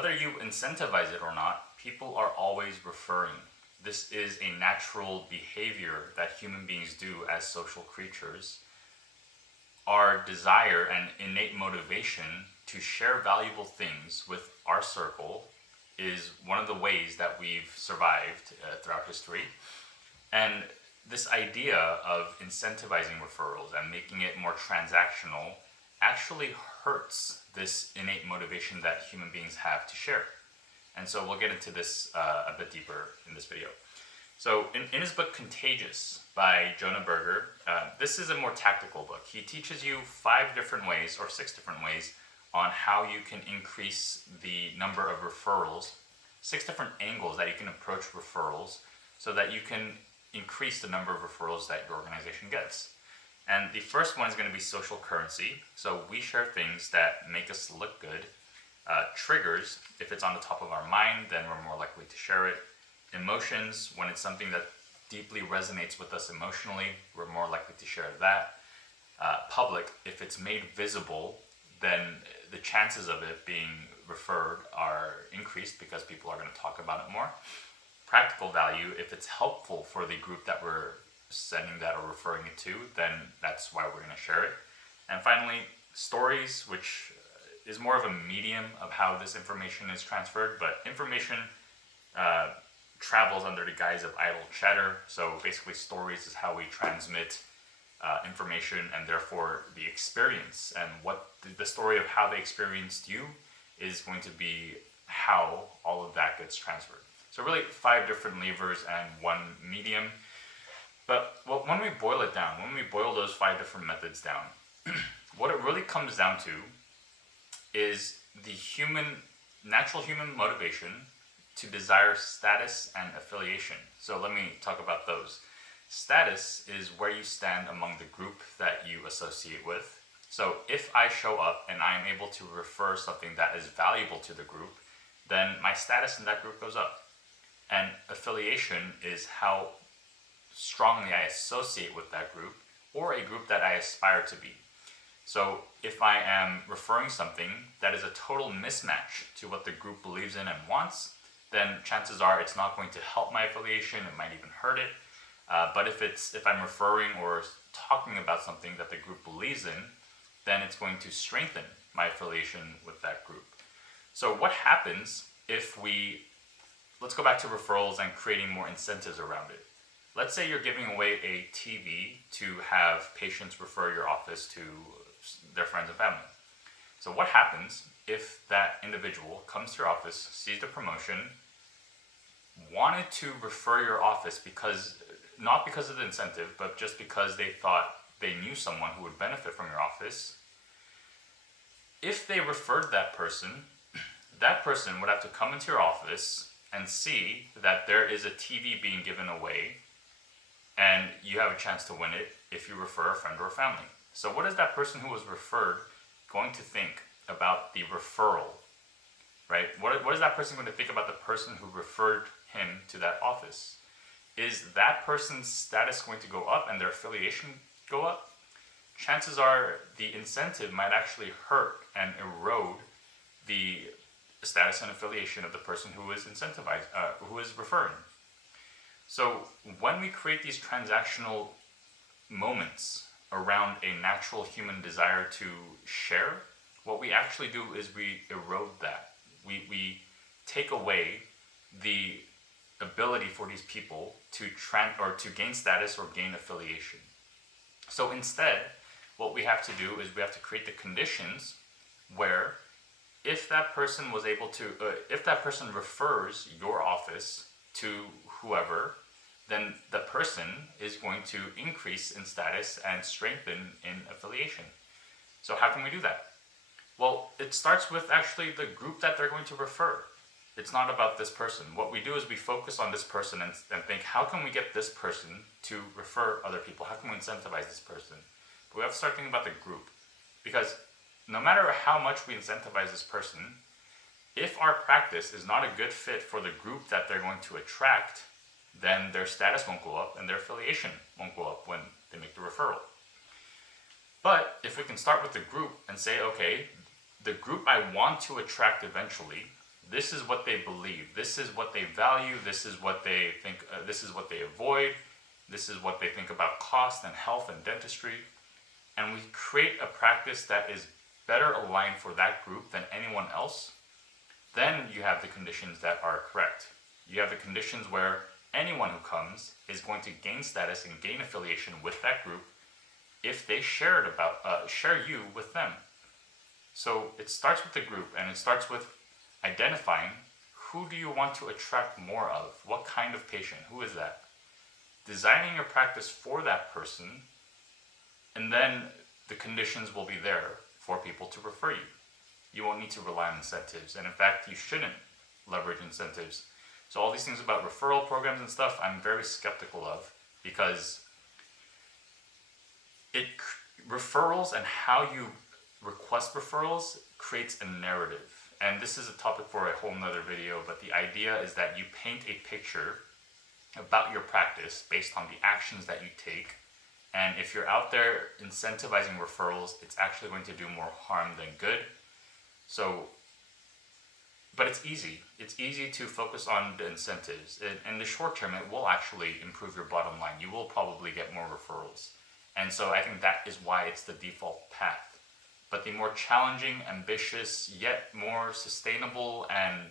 whether you incentivize it or not, people are always referring. This is a natural behavior that human beings do as social creatures. Our desire and innate motivation to share valuable things with our circle is one of the ways that we've survived throughout history. And this idea of incentivizing referrals and making it more transactional actually hurts this innate motivation that human beings have to share. And so we'll get into this a bit deeper in this video. So in his book Contagious by Jonah Berger, this is a more tactical book. He teaches you 5 different ways or 6 different ways on how you can increase the number of referrals, 6 different angles that you can approach referrals so that you can increase the number of referrals that your organization gets. And the first one is going to be social currency. So we share things that make us look good. Triggers, if it's on the top of our mind, then we're more likely to share it. Emotions, when it's something that deeply resonates with us emotionally, we're more likely to share that. Public, if it's made visible, then the chances of it being referred are increased because people are going to talk about it more. Practical value, if it's helpful for the group that we're sending that or referring it to, then that's why we're going to share it. And finally, stories, which is more of a medium of how this information is transferred, but information travels under the guise of idle chatter. So basically stories is how we transmit information, and therefore the experience and what the story of how they experienced you is going to be how all of that gets transferred. So really 5 different levers and 1 medium. But when we boil it down, when we boil those 5 different methods down, what it really comes down to is the natural human motivation to desire status and affiliation. So let me talk about those. Status is where you stand among the group that you associate with. So if I show up and I am able to refer something that is valuable to the group, then my status in that group goes up. And affiliation is how strongly I associate with that group or a group that I aspire to be. So if I am referring something that is a total mismatch to what the group believes in and wants, then chances are it's not going to help my affiliation. It might even hurt it. But if I'm referring or talking about something that the group believes in, then it's going to strengthen my affiliation with that group. So what happens if let's go back to referrals and creating more incentives around it. Let's say you're giving away a TV to have patients refer your office to their friends and family. So what happens if that individual comes to your office, sees the promotion, wanted to refer your office not because of the incentive, but just because they thought they knew someone who would benefit from your office? If they referred that person would have to come into your office and see that there is a TV being given away, and you have a chance to win it if you refer a friend or a family. So what is that person who was referred going to think about the referral, right? What is that person going to think about the person who referred him to that office? Is that person's status going to go up and their affiliation go up? Chances are the incentive might actually hurt and erode the status and affiliation of the person who is incentivized, who is referring. So when we create these transactional moments around a natural human desire to share, what we actually do is we erode that. We take away the ability for these people to gain status or gain affiliation. So instead, what we have to do is we have to create the conditions where if that person refers your office to whoever, then the person is going to increase in status and strengthen in affiliation. So how can we do that? Well, it starts with actually the group that they're going to refer. It's not about this person. What we do is we focus on this person and think, how can we get this person to refer other people? How can we incentivize this person? But we have to start thinking about the group, because no matter how much we incentivize this person, if our practice is not a good fit for the group that they're going to attract, then their status won't go up and their affiliation won't go up when they make the referral. But if we can start with the group and say, okay, the group I want to attract eventually, This is what they believe. This is what they value. This is what they think. This is what they avoid. This is what they think about cost and health and dentistry. And we create a practice that is better aligned for that group than anyone else. Then you have the conditions that are correct. You have the conditions where anyone who comes is going to gain status and gain affiliation with that group if they share you with them. So it starts with the group, and it starts with identifying who do you want to attract more of? What kind of patient? Who is that? Designing your practice for that person, and then the conditions will be there for people to refer you. You won't need to rely on incentives, and in fact, you shouldn't leverage incentives. So all these things about referral programs and stuff, I'm very skeptical of, because referrals and how you request referrals creates a narrative. And this is a topic for a whole nother video, but the idea is that you paint a picture about your practice based on the actions that you take. And if you're out there incentivizing referrals, it's actually going to do more harm than good. So, but it's easy. It's easy to focus on the incentives. In the short term, it will actually improve your bottom line. You will probably get more referrals. And so I think that is why it's the default path. But the more challenging, ambitious, yet more sustainable, and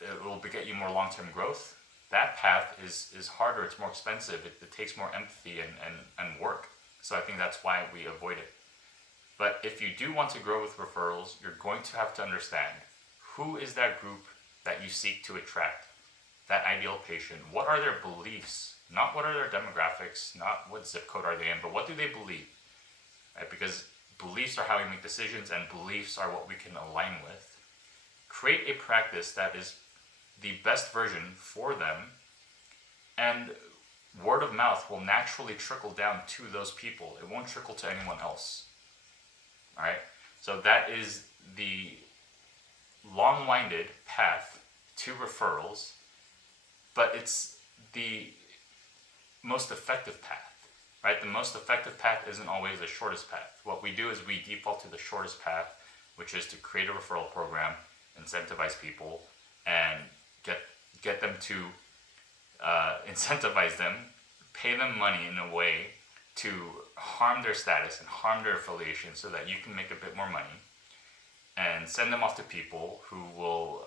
it will get you more long-term growth, that path is harder, it's more expensive, it takes more empathy and work. So I think that's why we avoid it. But if you do want to grow with referrals, you're going to have to understand who is that group that you seek to attract, that ideal patient. What are their beliefs? Not what are their demographics, not what zip code are they in, but what do they believe? Right? Because beliefs are how we make decisions, and beliefs are what we can align with. Create a practice that is the best version for them, and word of mouth will naturally trickle down to those people. It won't trickle to anyone else. All right? So that is the long-winded path to referrals, but it's the most effective path. Right? The most effective path isn't always the shortest path. What we do is we default to the shortest path, which is to create a referral program, incentivize people, and get them to incentivize them, pay them money in a way to harm their status and harm their affiliation so that you can make a bit more money, and send them off to people who will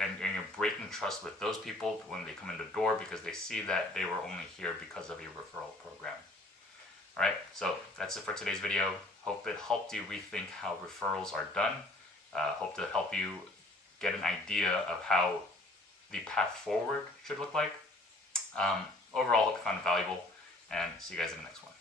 and you're breaking trust with those people when they come in the door, because they see that they were only here because of your referral program. All right, so that's it for today's video. Hope it helped you rethink how referrals are done. Hope to help you get an idea of how the path forward should look like. Overall, hope you found it valuable, and see you guys in the next one.